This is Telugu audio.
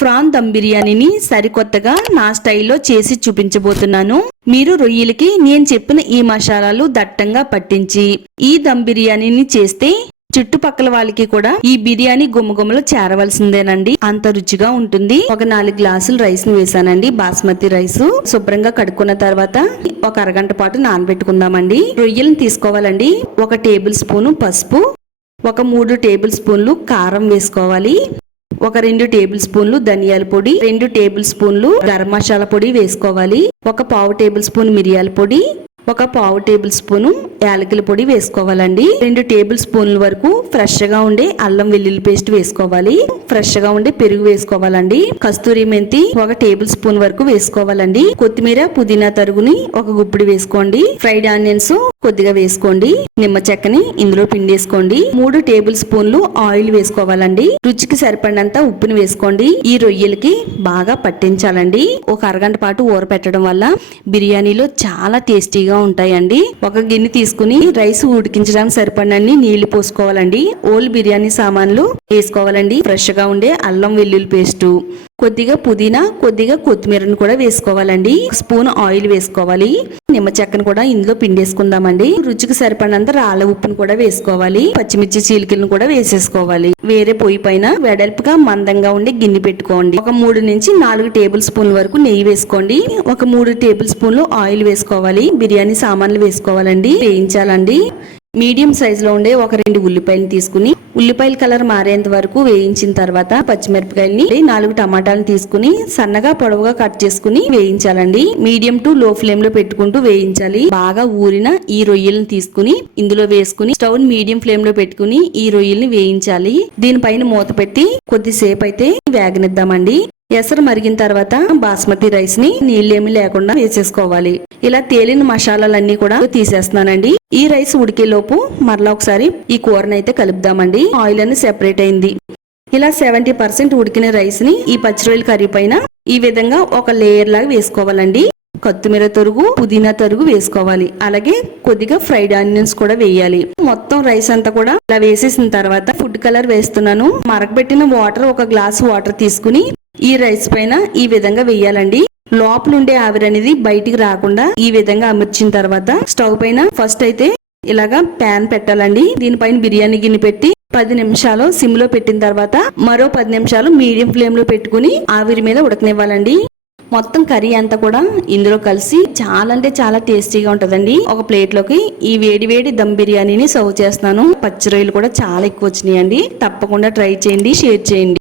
ప్రాన్ దమ్ బిర్యానీని సరికొత్తగా నా స్టైల్లో చేసి చూపించబోతున్నాను. మీరు రొయ్యలకి నేను చెప్పిన ఈ మసాలాలు దట్టంగా పట్టించి ఈ దమ్ బిర్యానీని చేస్తే చుట్టుపక్కల వాళ్ళకి కూడా ఈ బిర్యానీ గుమ్మగుమ్మలు చేరవలసిందేనండి. అంత రుచిగా ఉంటుంది. ఒక 4 గ్లాసులు రైస్ ని వేసానండి, బాస్మతి రైస్. శుభ్రంగా కడుక్కున్న తర్వాత ఒక అరగంట పాటు నానబెట్టుకుందామండి. రొయ్యలను తీసుకోవాలండి. 1 టేబుల్ స్పూన్ పసుపు, ఒక 3 టేబుల్ స్పూన్లు కారం వేసుకోవాలి. ఒక 2 టేబుల్ స్పూన్లు ధనియాల పొడి, 2 టేబుల్ స్పూన్లు గరం మసాలా పొడి వేసుకోవాలి. ఒక 1/2 టేబుల్ స్పూన్ మిరియాల పొడి, ఒక 1/2 టేబుల్ స్పూన్ యాలకుల పొడి వేసుకోవాలండి. 2 టేబుల్ స్పూన్ల వరకు ఫ్రెష్ గా ఉండే అల్లం వెల్లుల్లి పేస్ట్ వేసుకోవాలి. ఫ్రెష్ గా ఉండే పెరుగు వేసుకోవాలండి. కస్తూరి మెంతి 1 టేబుల్ స్పూన్ వరకు వేసుకోవాలండి. కొత్తిమీర పుదీనా తరుగుని 1 గుప్పిడి వేసుకోండి. ఫ్రైడ్ ఆనియన్స్ కొద్దిగా వేసుకోండి. నిమ్మ చెక్కని ఇందులో పిండేసుకోండి. 3 టేబుల్ స్పూన్లు ఆయిల్ వేసుకోవాలండి. రుచికి సరిపడినంత ఉప్పుని వేసుకోండి. ఈ రొయ్యలకి బాగా పట్టించాలండి. ఒక అరగంట పాటు ఊర పెట్టడం వల్ల బిర్యానీలో చాలా టేస్టీగా ఉంటాయండి. ఒక గిన్నె తీసుకుని రైస్ ఉడికించడానికి సరిపడినన్ని నీళ్లు పోసుకోవాలండి. ఓల్ బిర్యానీ సామాన్లు వేసుకోవాలండి. ఫ్రెష్ గా ఉండే అల్లం వెల్లుల్లి పేస్టు, కొద్దిగా పుదీనా, కొద్దిగా కొత్తిమీరను కూడా వేసుకోవాలండి. స్పూన్ ఆయిల్ వేసుకోవాలి. నిమ్మ చెక్కను కూడా ఇందులో పిండేసుకుందామండి. రుచికి సరిపడినంత రాళ్ళ ఉప్పును కూడా వేసుకోవాలి. పచ్చిమిర్చి చీలికలను కూడా వేసేసుకోవాలి. వేరే పొయ్యి పైన వెడల్పుగా మందంగా ఉండే గిన్నె పెట్టుకోండి. ఒక 3 నుంచి 4 టేబుల్ స్పూన్ల వరకు నెయ్యి వేసుకోండి. ఒక 3 టేబుల్ స్పూన్లు ఆయిల్ వేసుకోవాలి. బిర్యానీ సామాన్లు వేసుకోవాలండి. వేయించాలండి. మీడియం సైజ్ లో ఉండే ఒక 2 ఉల్లిపాయలు తీసుకుని ఉల్లిపాయల కలర్ మారేంత వరకు వేయించిన తర్వాత పచ్చిమిరపకాయలని 4 టమాటాలను తీసుకుని సన్నగా పొడవుగా కట్ చేసుకుని వేయించాలండి. మీడియం టు లో ఫ్లేమ్ లో పెట్టుకుంటూ వేయించాలి. బాగా ఊరిన ఈ రొయ్యలను తీసుకుని ఇందులో వేసుకుని స్టవ్ మీడియం ఫ్లేమ్ లో పెట్టుకుని ఈ రొయ్యల్ని వేయించాలి. దీనిపైన మూత పెట్టి కొద్దిసేపు అయితే వేగనిద్దామండి. ఎసరు మరిగిన తర్వాత బాస్మతి రైస్ ని నీళ్ళేమి లేకుండా వేసేసుకోవాలి. ఇలా తేలిన మసాలాలన్నీ కూడా తీసేస్తున్నానండి. ఈ రైస్ ఉడికేలోపు మరలా ఒకసారి ఈ కూరని అయితే కలుపుదామండి. ఆయిల్ అని సెపరేట్ అయింది. ఇలా 70% ఉడికిన రైస్ ని ఈ పచ్చిరొయ్యల కర్రీ పైన ఈ విధంగా ఒక లేయర్ లాగా వేసుకోవాలండి. కొత్తిమీర తరుగు, పుదీనా తరుగు వేసుకోవాలి. అలాగే కొద్దిగా ఫ్రైడ్ ఆనియన్స్ కూడా వేయాలి. మొత్తం రైస్ అంతా కూడా ఇలా వేసేసిన తర్వాత ఫుడ్ కలర్ వేస్తున్నాను. మరగబెట్టిన వాటర్, 1 గ్లాస్ వాటర్ తీసుకుని ఈ రైస్ పైన ఈ విధంగా వేయాలండి. లోపల ఉండే ఆవిరి అనేది బయటికి రాకుండా ఈ విధంగా అమర్చిన తర్వాత స్టవ్ పైన ఫస్ట్ అయితే ఇలాగా ప్యాన్ పెట్టాలండి. దీనిపైన బిర్యానీ గిన్నె పెట్టి 10 నిమిషాలు సిమ్ లో పెట్టిన తర్వాత మరో 10 నిమిషాలు మీడియం ఫ్లేమ్ లో పెట్టుకుని ఆవిరి మీద ఉడకనివ్వాలండి. మొత్తం కర్రీ అంతా కూడా ఇందులో కలిసి చాలా అంటే చాలా టేస్టీగా ఉంటదండి. ఒక ప్లేట్ లోకి ఈ వేడి వేడి దమ్ బిర్యానీని సర్వ్ చేస్తున్నాను. పచ్చి రొయ్యలు కూడా చాలా ఎక్కువ వచ్చినాయండి. తప్పకుండా ట్రై చేయండి, షేర్ చేయండి.